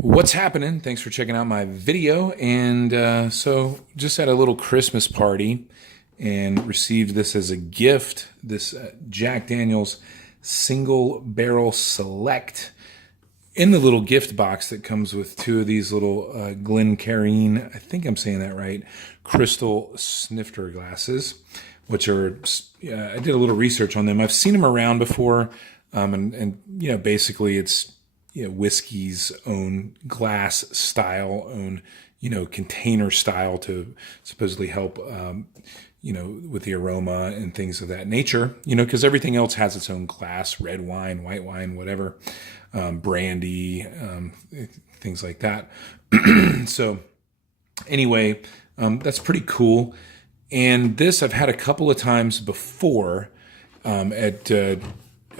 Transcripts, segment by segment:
What's happening? Thanks for checking out my video. And so just had a little Christmas party and received this as a gift, this Jack Daniels Single Barrel Select in the little gift box that comes with two of these little Glencairn, I think I'm saying that right, Chrystal Snifter glasses, which are, I did a little research on them. I've seen them around before, and basically it's, whiskey's own glass style, own, container style to supposedly help, with the aroma and things of that nature, because everything else has its own glass, red wine, white wine, whatever, brandy, things like that. So anyway, that's pretty cool. And this I've had a couple of times before at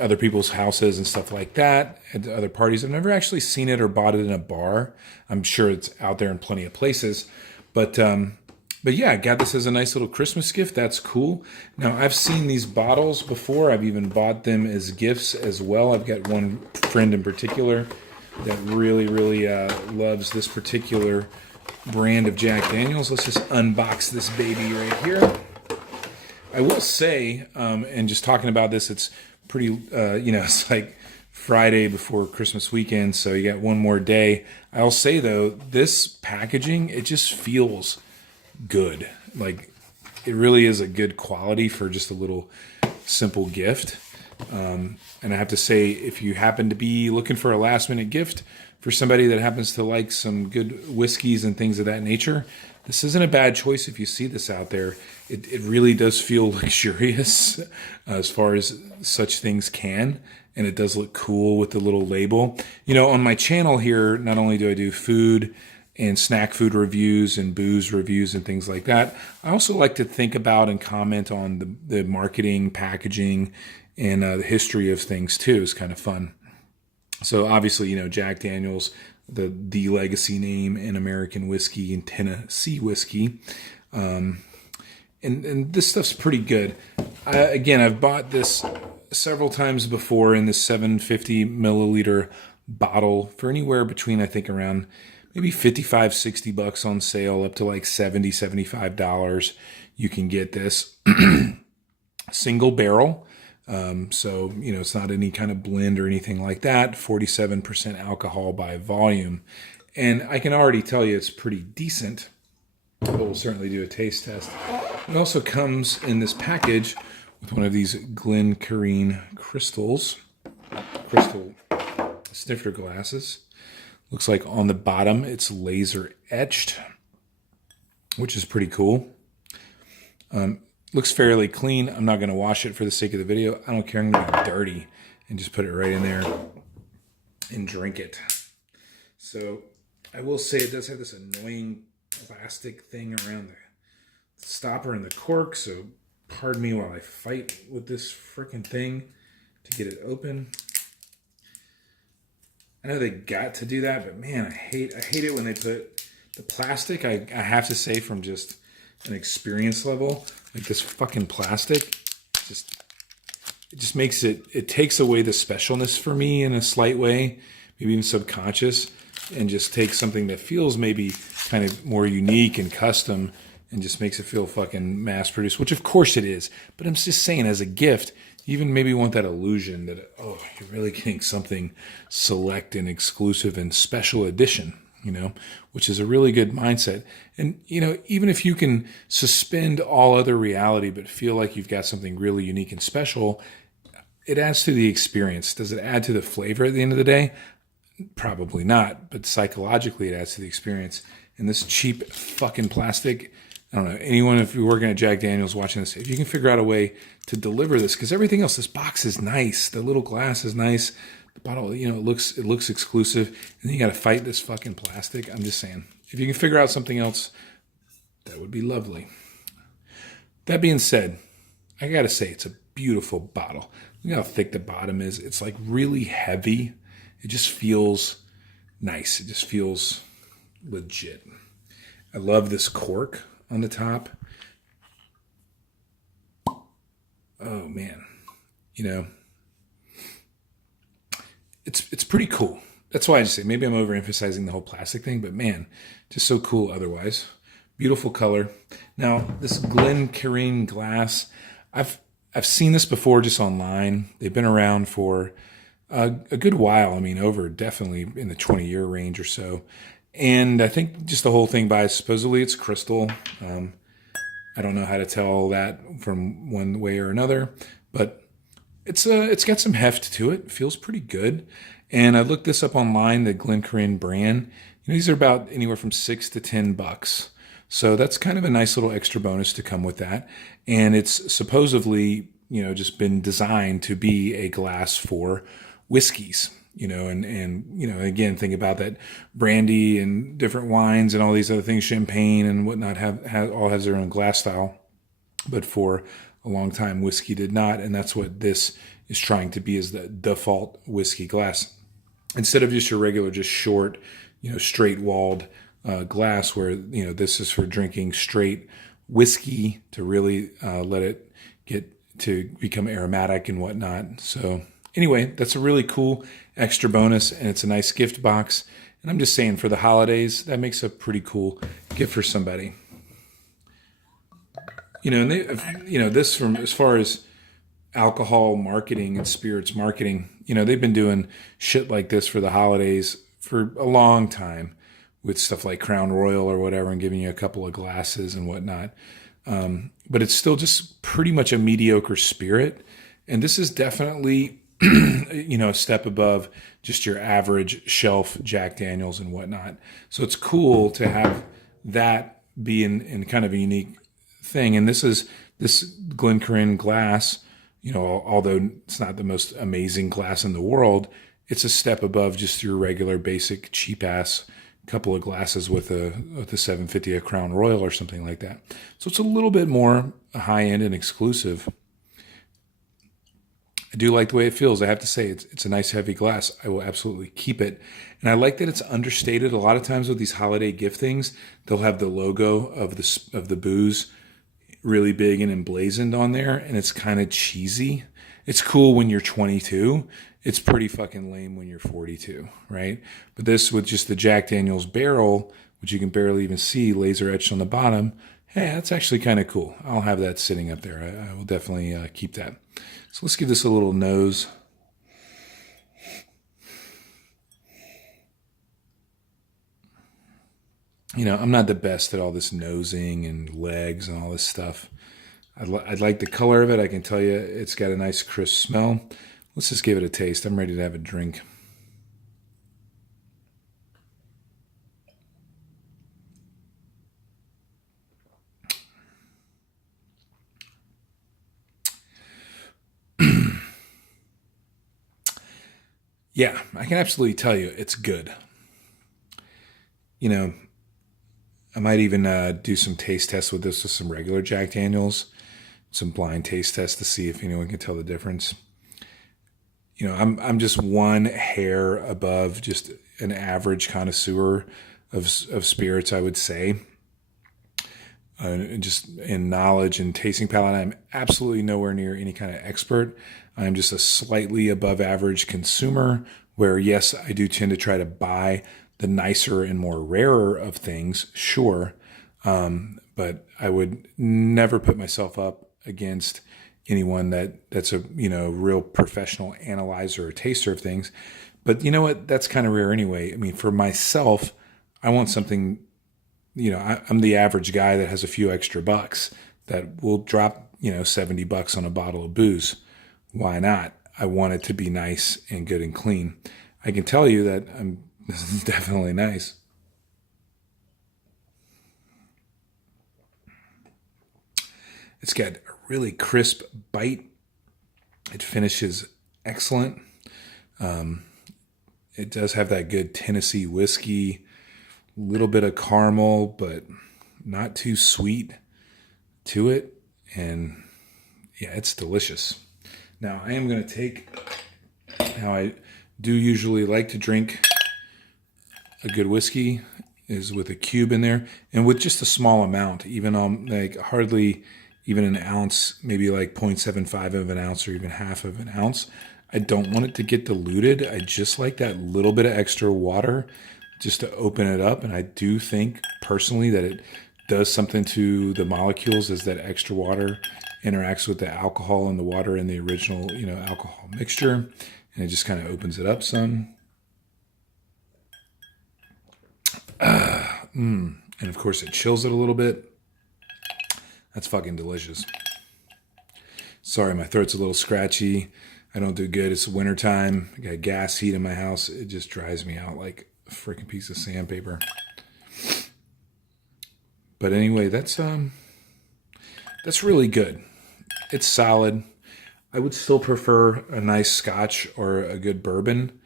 other people's houses and stuff like that, at other parties. I've never actually seen it or bought it in a bar. I'm sure it's out there in plenty of places. But yeah, I got this as a nice little Christmas gift. That's cool. Now, I've seen these bottles before. I've even bought them as gifts as well. I've got one friend in particular that really, really loves this particular brand of Jack Daniels. Let's just unbox this baby right here. I will say, and just talking about this, it's pretty, it's like Friday before Christmas weekend, so you got one more day. I'll say, though, this packaging, it just feels good. Like, it really is a good quality for just a little simple gift. And I have to say, if you happen to be looking for a last-minute gift for somebody that happens to like some good whiskeys and things of that nature, this isn't a bad choice if you see this out there. It really does feel luxurious as far as such things can, and it does look cool with the little label. On my channel here, not only do I do food and snack food reviews and booze reviews and things like that, I also like to think about and comment on the marketing, packaging, and the history of things too. It's kind of fun. So obviously, Jack Daniels, the legacy name in American whiskey and Tennesse Whiskey. And this stuff's pretty good. Again, I've bought this several times before in this 750 milliliter bottle for anywhere between, I think, around maybe 55, 60 bucks on sale up to like 70, $75. You can get this single barrel. So, it's not any kind of blend or anything like that. 47% alcohol by volume. And I can already tell you it's pretty decent. But we'll certainly do a taste test. It also comes in this package with one of these Glencairn Chrystal snifter glasses. Looks like on the bottom it's laser etched, which is pretty cool. Looks fairly clean. I'm not going to wash it for the sake of the video. I don't care. I'm going to be dirty and just put it right in there and drink it. So I will say it does have this annoying plastic thing around the stopper and the cork. So pardon me while I fight with this freaking thing to get it open. I know they got to do that, but man, I hate it when they put the plastic. I have to say, from just an experience level, like this fucking plastic, it just makes it takes away the specialness for me in a slight way, maybe even subconscious, and just takes something that feels maybe kind of more unique and custom and just makes it feel fucking mass produced, which of course it is. But I'm just saying, as a gift, you even maybe want that illusion that, oh, you're really getting something select and exclusive and special edition, which is a really good mindset. And, even if you can suspend all other reality but feel like you've got something really unique and special, it adds to the experience. Does it add to the flavor at the end of the day? Probably not, but psychologically it adds to the experience. And this cheap fucking plastic, I don't know, anyone, if you're working at Jack Daniels watching this, if you can figure out a way to deliver this, because everything else, this box is nice, the little glass is nice, the bottle, it looks exclusive, and then you got to fight this fucking plastic. I'm just saying, if you can figure out something else, that would be lovely. That being said, I got to say, it's a beautiful bottle. Look how thick the bottom is. It's like really heavy. It just feels nice. It just feels legit. I love this cork on the top. Oh man, it's pretty cool. that's why I just say maybe I'm overemphasizing the whole plastic thing, but man, just so cool otherwise. Beautiful color. Now, this Glencairn glass, I've seen this before just online. They've been around for a good while. I mean, over definitely in the 20-year range or so. And I think just the whole thing by supposedly it's Chrystal. I don't know how to tell that from one way or another, but it's got some heft to it. It feels pretty good. And I looked this up online, the Glencairn brand. These are about anywhere from $6 to $10. So that's kind of a nice little extra bonus to come with that. And it's supposedly, just been designed to be a glass for whiskeys, and again, think about that brandy and different wines and all these other things, champagne and whatnot all has their own glass style. But for a long time, whiskey did not. And that's what this is trying to be, is the default whiskey glass. Instead of just your regular, just short, straight walled glass where, this is for drinking straight whiskey to really let it get to become aromatic and whatnot. So anyway, that's a really cool extra bonus, and it's a nice gift box. And I'm just saying, for the holidays, that makes a pretty cool gift for somebody. And this, from as far as alcohol marketing and spirits marketing, they've been doing shit like this for the holidays for a long time with stuff like Crown Royal or whatever, and giving you a couple of glasses and whatnot. But it's still just pretty much a mediocre spirit. And this is definitely, a step above just your average shelf Jack Daniels and whatnot. So it's cool to have that be in kind of a unique thing. And this Glencairn glass, although it's not the most amazing glass in the world, it's a step above just your regular basic cheap ass couple of glasses with a $750 a Crown Royal or something like that. So it's a little bit more high end and exclusive. I do like the way it feels. I have to say, it's a nice heavy glass. I will absolutely keep it. And I like that it's understated. A lot of times with these holiday gift things, they'll have the logo of the booze really big and emblazoned on there, and it's kind of cheesy. It's cool when you're 22. It's pretty fucking lame when you're 42, right? But this, with just the Jack Daniels barrel, which you can barely even see, laser etched on the bottom, hey, that's actually kind of cool. I'll have that sitting up there. I will definitely keep that. So let's give this a little nose. I'm not the best at all this nosing and legs and all this stuff. I like the color of it. I can tell you it's got a nice crisp smell. Let's just give it a taste. I'm ready to have a drink. Yeah, I can absolutely tell you it's good. I might even do some taste tests with this with some regular Jack Daniels, some blind taste tests to see if anyone can tell the difference. I'm just one hair above just an average connoisseur of spirits, I would say. Just in knowledge and tasting palate, I'm absolutely nowhere near any kind of expert. I'm just a slightly above average consumer where, yes, I do tend to try to buy the nicer and more rarer of things, sure. But I would never put myself up against anyone that's a real professional analyzer or taster of things. But you know what? That's kind of rare anyway. I mean, for myself, I want something. I'm the average guy that has a few extra bucks that will drop $70 on a bottle of booze. Why not? I want it to be nice and good and clean. I can tell you that this is definitely nice. It's got a really crisp bite. It finishes excellent. It does have that good Tennesse whiskey, a little bit of caramel, but not too sweet to it. And yeah, it's delicious. Now I am going to take how I do usually like to drink a good whiskey is with a cube in there, and with just a small amount, even like hardly even an ounce, maybe like 0.75 of an ounce or even half of an ounce. I don't want it to get diluted. I just like that little bit of extra water just to open it up. And I do think personally that it does something to the molecules as that extra water interacts with the alcohol and the water in the original, alcohol mixture. And it just kind of opens it up some. And of course it chills it a little bit. That's fucking delicious. Sorry, my throat's a little scratchy. I don't do good. It's wintertime. I got gas heat in my house. It just dries me out like a freaking piece of sandpaper. But anyway, that's really good. It's solid. I would still prefer a nice scotch or a good bourbon,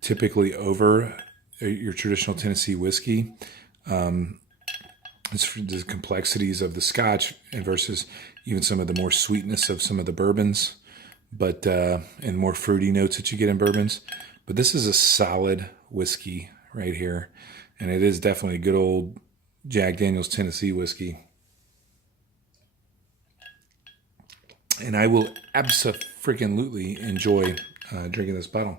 typically over your traditional Tennessee whiskey. It's for the complexities of the scotch and versus even some of the more sweetness of some of the bourbons, but and more fruity notes that you get in bourbons. But this is a solid whiskey right here, and it is definitely a good old Jack Daniels Tennessee whiskey. And I will abso-freaking-lutely enjoy drinking this bottle.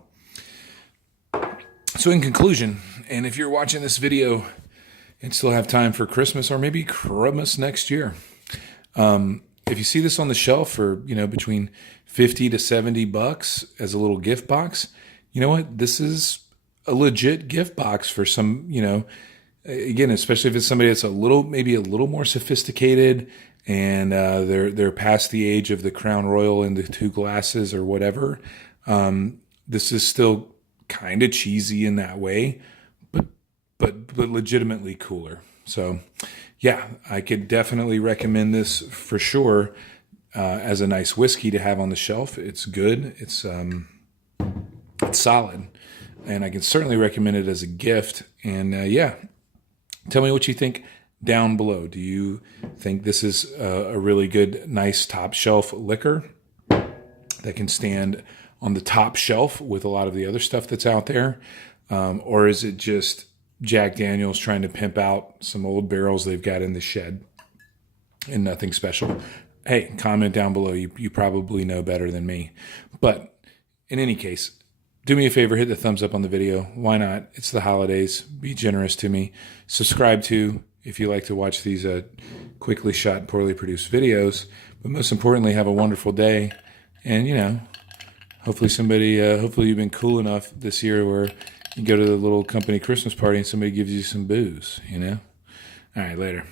So in conclusion, and if you're watching this video and still have time for Christmas or maybe Christmas next year, if you see this on the shelf for, between 50 to 70 bucks as a little gift box, you know what? This is a legit gift box for some, again, especially if it's somebody that's maybe a little more sophisticated and they're past the age of the Crown Royal in the 2 glasses or whatever. This is still kind of cheesy in that way, but legitimately cooler. So yeah, I could definitely recommend this for sure as a nice whiskey to have on the shelf. It's good. It's solid, and I can certainly recommend it as a gift. And tell me what you think down below. Do you think this is a really good, nice top shelf liquor that can stand on the top shelf with a lot of the other stuff that's out there? Or is it just Jack Daniels trying to pimp out some old barrels they've got in the shed and nothing special? Hey, comment down below. You probably know better than me. But in any case, do me a favor, hit the thumbs up on the video. Why not? It's the holidays. Be generous to me. Subscribe to if you like to watch these quickly shot, poorly produced videos. But most importantly, have a wonderful day. And, hopefully hopefully you've been cool enough this year where you go to the little company Christmas party and somebody gives you some booze, All right, later.